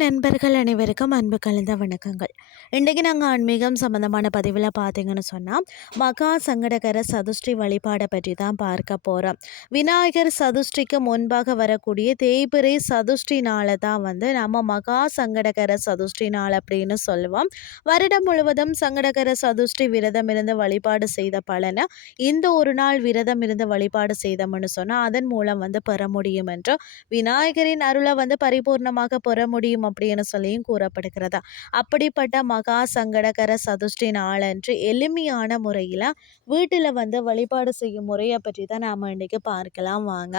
நண்பர்கள் அனைவருக்கும் அன்பு கலந்த வணக்கங்கள். இன்றைக்கி நாங்கள் ஆன்மீகம் சம்மந்தமான பதிவில் பார்த்தீங்கன்னு சொன்னால் மகா சங்கடகர சதுஷ்டி வழிபாடை பற்றி தான் பார்க்க போகிறோம் விநாயகர் சதுஷ்டிக்கு முன்பாக வரக்கூடிய தேய்பிரை சதுஷ்டி நாளை தான் வந்து நம்ம மகா சங்கடகர சதுஷ்டி நாள் அப்படின்னு சொல்லுவோம். வருடம் முழுவதும் சங்கடகர சதுஷ்டி விரதம் இருந்து வழிபாடு செய்த பலனை இந்த ஒரு நாள் விரதம் இருந்து வழிபாடு செய்தோம்னு சொன்னால் அதன் மூலம் வந்து பெற முடியும் என்று விநாயகரின் அருளை வந்து பரிபூர்ணமாக பெற முடியும் அப்படின்னு சொல்லியும் கூறப்படுகிறதா? அப்படிப்பட்ட மகா சங்கடகர சதுஷ்டி நாளன்று எளிமையான முறையில் வீட்டில் வந்து வழிபாடு செய்யும் முறையை பற்றி தான் நாம் இன்றைக்கி பார்க்கலாம் வாங்க.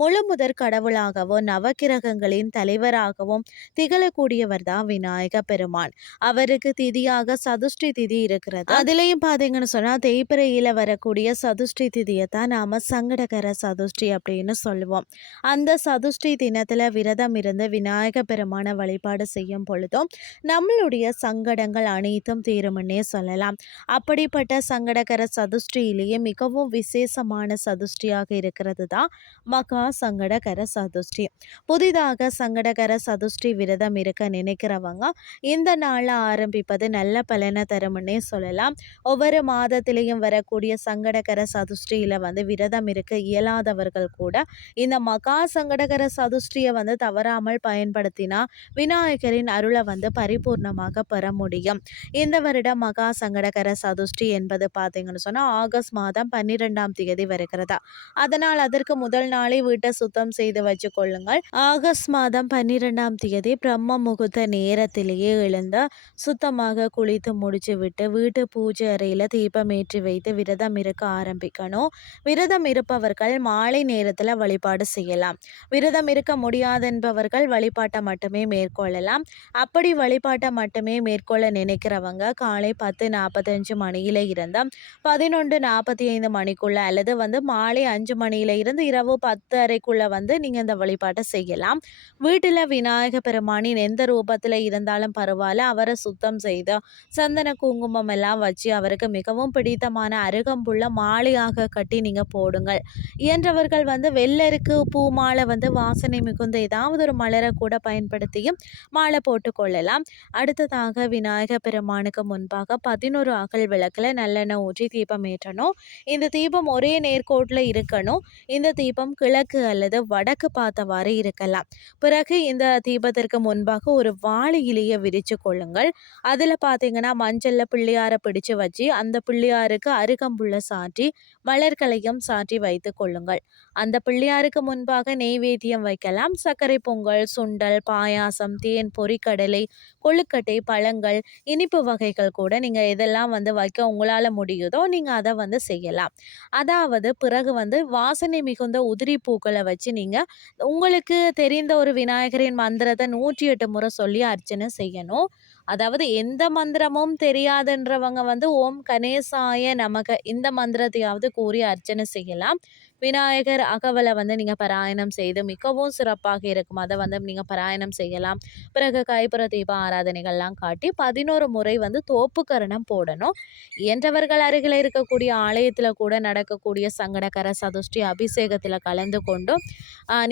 முழு முதற் கடவுளாகவும் நவக்கிரகங்களின் தலைவராகவும் திகழக்கூடியவர் தான் விநாயக பெருமான். அவருக்கு திதியாக சதுஷ்டி திதி இருக்கிறது? அதுலேயும் பார்த்தீங்கன்னு சொன்னால் தேய்பிரையில் வரக்கூடிய சதுஷ்டி திதியை தான் நாம் சங்கடகர சதுஷ்டி அப்படின்னு சொல்லுவோம். அந்த சதுஷ்டி தினத்தில் விரதம் இருந்து விநாயக பெருமான வழிபாடு செய்யும் பொழுதும் நம்மளுடைய சங்கடங்கள் அனைத்தும் தீரும்னே சொல்லலாம். அப்படிப்பட்ட சங்கடகர சதுஷ்டியிலேயே மிகவும் விசேஷமான சதுஷ்டியாக இருக்கிறது தான் மகா சங்கடகர சதுஷ்டி. புதிதாக சங்கடகர சதுஷ்டி விரதம் இருக்க நினைக்கிறவங்க இந்த நாளில் ஆரம்பிப்பது நல்ல பலனை தரும்னே சொல்லலாம். ஒவ்வொரு மாதத்திலையும் வரக்கூடிய சங்கடகர சதுஷ்டியில் வந்து விரதம் இருக்க இயலாதவர்கள் கூட இந்த மகா சங்கடகர சதுஷ்டியை வந்து தவறாமல் பயன்படுத்தினா விநாயகரின் அருளை வந்து பரிபூர்ணமாக பெற முடியும். இந்த வருடம் மகா சங்கடகர சதுஷ்டி என்பது பார்த்தீங்கன்னு சொன்னால் ஆகஸ்ட் மாதம் பன்னிரெண்டாம் தேதி வருகிறதா. அதனால் அதற்கு முதல் நாளே வீட்டை சுத்தம் செய்து வச்சு கொள்ளுங்கள். ஆகஸ்ட் மாதம் பன்னிரெண்டாம் தேதி பிரம்ம முகூர்த்த நேரத்திலேயே எழுந்து சுத்தமாக குளித்து முடிச்சு விட்டு வீட்டு பூஜை அறையில் தீபம் ஏற்றி வைத்து விரதம் இருக்க ஆரம்பிக்கணும். விரதம் இருப்பவர்கள் மாலை நேரத்தில் வழிபாடு செய்யலாம். விரதம் இருக்க முடியாதென்பவர்கள் வழிபாட்டை மட்டுமே மேற்கொள்ளலாம். அப்படி வழிபாட்டை மட்டுமே மேற்கொள்ள நினைக்கிறவங்க காலை பத்து நாற்பத்தஞ்சு மணியில் இருந்து பதினொன்று நாற்பத்தி ஐந்து மணிக்குள்ளே அல்லது வந்து மாலை அஞ்சு மணியில் இருந்து இரவு பத்து அறைக்குள்ளே வந்து நீங்கள் இந்த வழிபாட்டை செய்யலாம். வீட்டில் விநாயக பெருமானின் எந்த ரூபத்தில் இருந்தாலும் பரவாயில்ல. அவரை சுத்தம் செய்து சந்தன குங்குமம் எல்லாம் வச்சு அவருக்கு மிகவும் பிடித்தமான அருகம்புள்ள மாலையாக கட்டி நீங்கள் போடுங்கள். இயன்றவர்கள் வந்து வெள்ளருக்கு பூ மாலை வந்து வாசனை மிகுந்த ஏதாவது ஒரு மலரை கூட பயன்படுத்தியும் மாலை போட்டு கொள்ளலாம். அடுத்ததாக விநாயகர் பெருமானுக்கு முன்பாக பதினோரு அகல் விளக்கில் நல்லெண்ணெய் ஊற்றி தீபம் ஏற்றணும். இந்த தீபம் ஒரே நேர்கோட்டில் இருக்கணும். இந்த தீபம் கிழக்கு அல்லது வடக்கு பார்த்தவாறு இருக்கலாம். பிறகு இந்த தீபத்திற்கு முன்பாக ஒரு வாழை இலையை விரித்து கொள்ளுங்கள். அதில் பார்த்தீங்கன்னா மஞ்சளில் பிள்ளையாரை பிடிச்சு வச்சு அந்த பிள்ளையாருக்கு அருகம்புள்ள சாற்றி மலர்களையும் சாற்றி வைத்து கொள்ளுங்கள். அந்த பிள்ளையாருக்கு முன்பாக நெய்வேத்தியம் வைக்கலாம். சர்க்கரை பொங்கல் சுண்டல் பாயாசம் தேன் பொறிக்கடலை கொழுக்கட்டை பழங்கள் இனிப்பு வகைகள் கூட நீங்கள் எதெல்லாம் வந்து வைக்க உங்களால் முடியுதோ நீங்கள் அதை வந்து செய்யலாம். அதாவது பிறகு வந்து வாசனை மிகுந்த உதிரி பூக்களை வச்சு நீங்கள் உங்களுக்கு தெரிந்த ஒரு விநாயகரின் மந்திரத்தை நூற்றி எட்டு முறை சொல்லி அர்ச்சனை செய்யணும். அதாவது எந்த மந்திரமும் தெரியாதுன்றவங்க வந்து ஓம் கணேசாய நமக இந்த மந்திரத்தையாவது கூறி அர்ச்சனை செய்யலாம். விநாயகர் அகவலை வந்து நீங்கள் பாராயணம் செய்து மிகவும் சிறப்பாக இருக்கும். அதை வந்து நீங்கள் பாராயணம் செய்யலாம். பிறகு கைப்புற தீப ஆராதனைகள்லாம் காட்டி பதினோரு முறை வந்து தோப்புக்கரணம் போடணும். இயன்றவர்கள் அருகில் இருக்கக்கூடிய ஆலயத்தில் கூட நடக்கக்கூடிய சங்கடகர சதுஷ்டி அபிஷேகத்தில் கலந்து கொண்டும்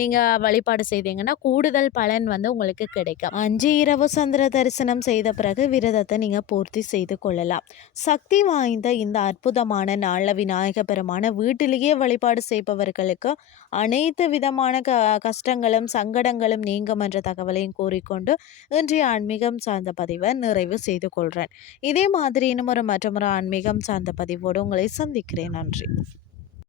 நீங்கள் வழிபாடு செய்தீங்கன்னா கூடுதல் பலன் வந்து உங்களுக்கு கிடைக்கும். அஞ்சு இரவு சந்திர தரிசனம் செய்த பிறகு விரதத்தை நீங்கள் பூர்த்தி செய்து கொள்ளலாம். சக்தி வாய்ந்த இந்த அற்புதமான நாளில் விநாயக பெருமான வீட்டிலேயே வழிபாடு செய்பவர்களுக்கு அனைத்து விதமான க கஷ்டங்களும் சங்கடங்களும் நீங்கும் என்ற தகவலையும் கூறிக்கொண்டு இன்றைய ஆன்மீகம் சார்ந்த பதிவை நிறைவு செய்து கொள்கிறேன் இதே மாதிரி இன்னும் ஒரு மற்றொரு ஆன்மீகம் சார்ந்த பதிவோடு உங்களை சந்திக்கிறேன். நன்றி.